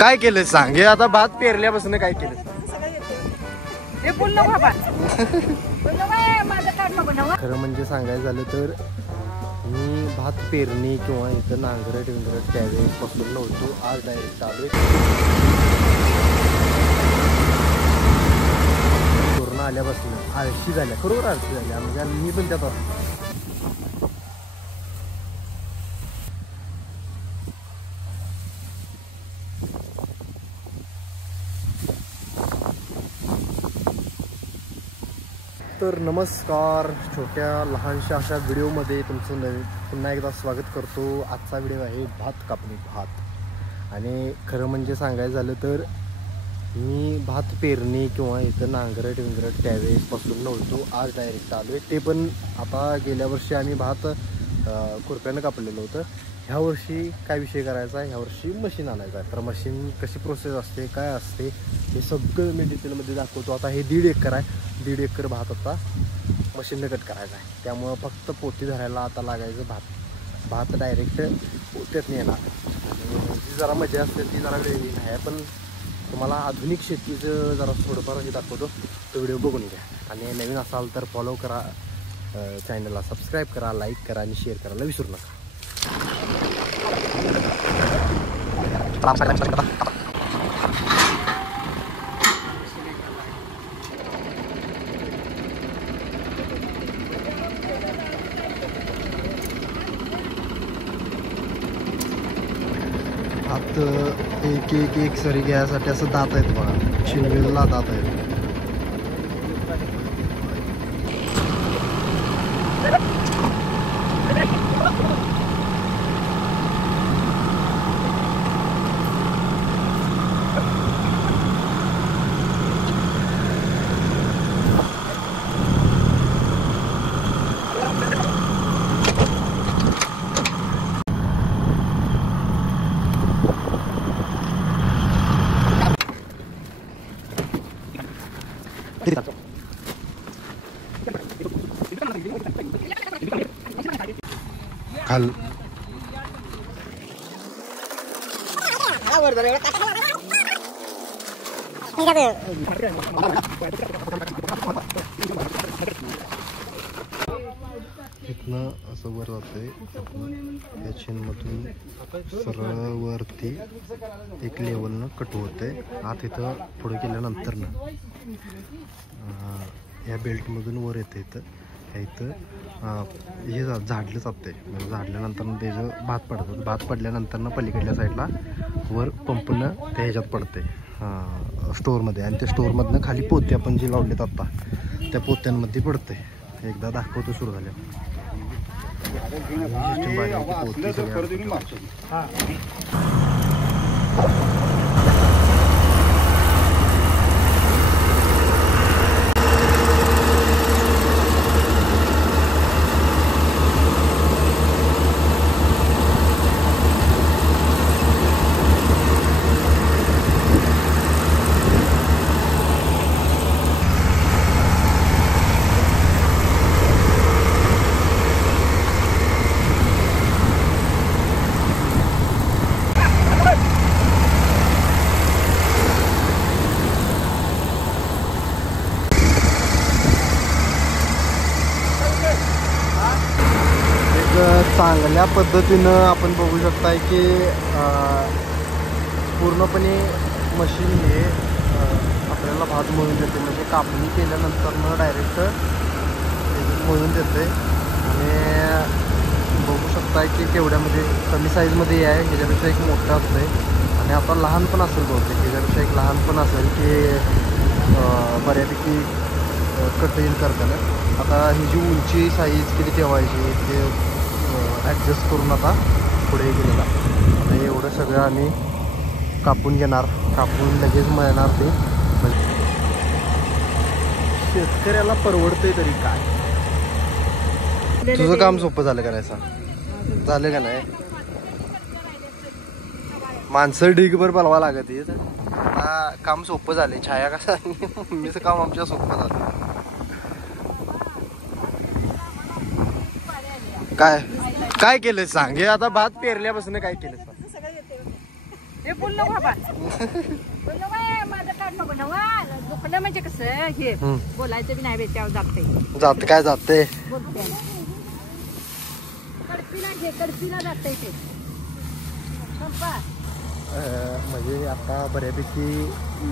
काय केलं सांग हे आता भात पेरल्यापासून काय केलं खरं म्हणजे सांगायचं झालं तर मी भात पेरणी किंवा इथं नांगरट विंगरट त्यावेळेसपासून नव्हतो. आज डायरेक्ट आलोय. कोरोना आल्यापासून आळशी झाल्या, खरोखर आळशी झाल्या. म्हणजे मी पण त्यात असतो. तर नमस्कार, छोट्या लहानशा अशा व्हिडिओमध्ये तुमचं पुन्हा एकदा स्वागत करतो. आजचा व्हिडिओ आहे भात कापणी भात. आणि खरं म्हणजे सांगायचं झालं तर मी भात पेरणी किंवा इथं नांगरट विंगरट त्यावेळेसपासून नव्हतो. आज डायरेक्ट आलो आहे. ते पण आता गेल्या वर्षी आम्ही भात खुरप्यानं कापलेलं होतं. ह्या वर्षी काय विषय करायचा आहे, ह्या वर्षी मशीन आणायचं आहे. तर मशीन कशी प्रोसेस असते, काय असते, हे सगळं मी डिटेलमध्ये दाखवतो. आता हे 1.5 एकर आहे. 1.5 एकर भात आता मशीनने कट करायचा आहे. त्यामुळं फक्त पोती धरायला आता लागायचं भात डायरेक्ट पोत्यात येणार. आणि जी जरा मजा असते ती जरा वेगळी आहे. पण तुम्हाला आधुनिक शेतीचं जरा थोडंफार हे दाखवतो. तो व्हिडिओ बघून घ्या. आणि नवीन असाल तर फॉलो करा, चॅनलला सबस्क्राईब करा, लाईक करा आणि शेअर करायला विसरू नका. भात एक सरी घ्यायसाठी असं दात आहेत बघा, शिनवेलला दात आहेत. खाल इथनं असं वर जातंय. या चेनमधून सरळ वरती एक लेवलनं कट होतंय. आत इथं पुढे गेल्यानंतर ना या बेल्टमधून वर येतं. इथं हे झाडलं जाते. म्हणजे झाडल्यानंतर त्याचं भात पडतं. भात पडल्यानंतर पलीकडल्या साईडला वर पंपनं त्या ह्याच्यात पडते स्टोअरमध्ये. आणि त्या स्टोअरमधनं खाली पोते आपण जे लावलेत आत्ता त्या पोत्यांमध्ये पडते. एकदा दाखवतो सुरू झाल्या. पोते चांगल्या पद्धतीनं आपण बघू शकताय की पूर्णपणे मशीन हे आपल्याला भात मळून देते. म्हणजे कापणी केल्यानंतर डायरेक्ट मळून देते. आणि बघू शकताय की केवढ्यामध्ये कमी साईजमध्ये आहे, ह्याच्यापेक्षा एक मोठं असतं आहे. आणि आता लहान पण असेल बहुतेक, ह्याच्यापेक्षा एक लहान पण असेल की बऱ्यापैकी कट येईल करताना. आता ही जी उंची साईज किती ठेवायची ते ॲडजस्ट करून आता पुढे गेलेला. आता एवढं सगळं आम्ही कापून घेणार, कापून लगेच मिळणार. ते शेतकऱ्याला परवडतंय तरी काय. तुझं काम सोपं झालं करायचं, झालं का नाही. माणसं ढीगभर पलवा लागत. आता काम सोपं झाले. छाया कसा मम्मीचं काम आमच्या सोपं झालं. काय काय केलं सांग हे आता भात पेरल्यापासून काय केलं सांग. हे बोल नको बाबा बोल नको माझं काढ नको नवा दुखणं म्हणजे कसं हे बोलायचं बी नाही बेच्यावर जाते जात काय जाते कडपीला घे कडपीला जाते ते संपा. म्हणजे आता बऱ्यापैकी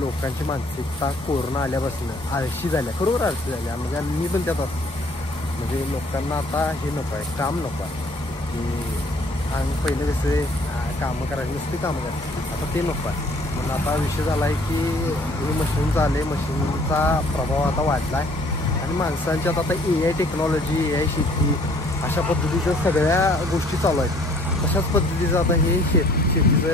लोकांची मानसिकता कोरोना आल्यापासून आळशी झाल्या खरोखर आळशी झाल्या म्हणजे मी पण त्यात असतो म्हणजे लोकांना आता हे नको आहे काम नको आहे की आणि पहिले कसे कामं करायची नुसती कामं करायची आता ते नको आहे म्हणून आता विषय झाला आहे की हे मशीनचं आले मशीनचा प्रभाव आता वाढला आहे आणि माणसांच्यात आता AI टेक्नॉलॉजी AI शेती अशा पद्धतीच्या सगळ्या गोष्टी चालू आहेत तशाच पद्धतीचं आता हे शेतीचं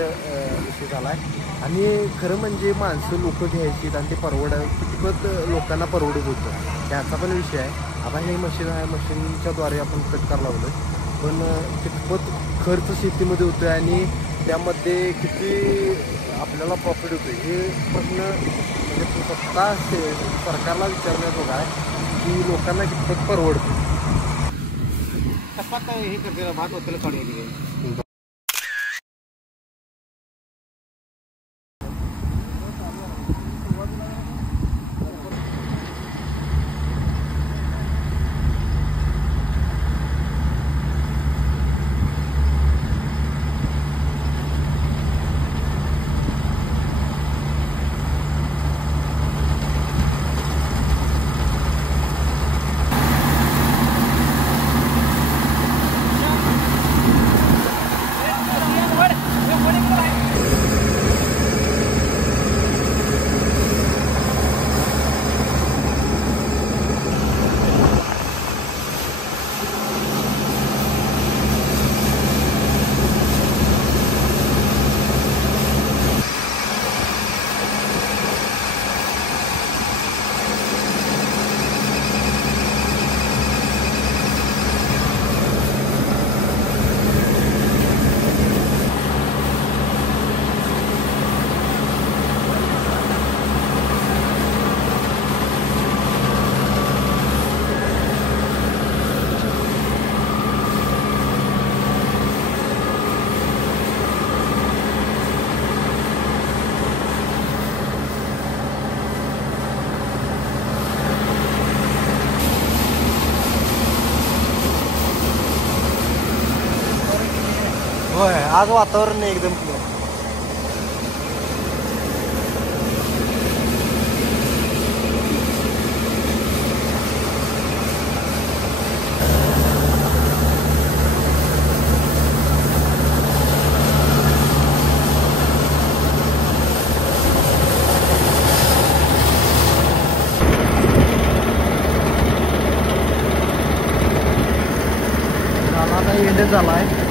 विषय झाला आहे आणि खरं म्हणजे माणसं लोक घ्यायची आणि ते कितपत लोकांना परवडत होतं त्याचा पण विषय आहे. आता हे मशीन आहे मशीनच्याद्वारे आपण कट करायला लागलो पण कितपत खर्च शेतीमध्ये होतो आणि त्यामध्ये किती आपल्याला प्रॉफिट होतो हे प्रश्न म्हणजे स्वतः सरकारला विचारण्याजोगा आहे की लोकांना कितपत परवडतं. टप्पात हे करते भात होतेला काढून होय आज वातावरण एकदम क्लिअर. एंड झाला आहे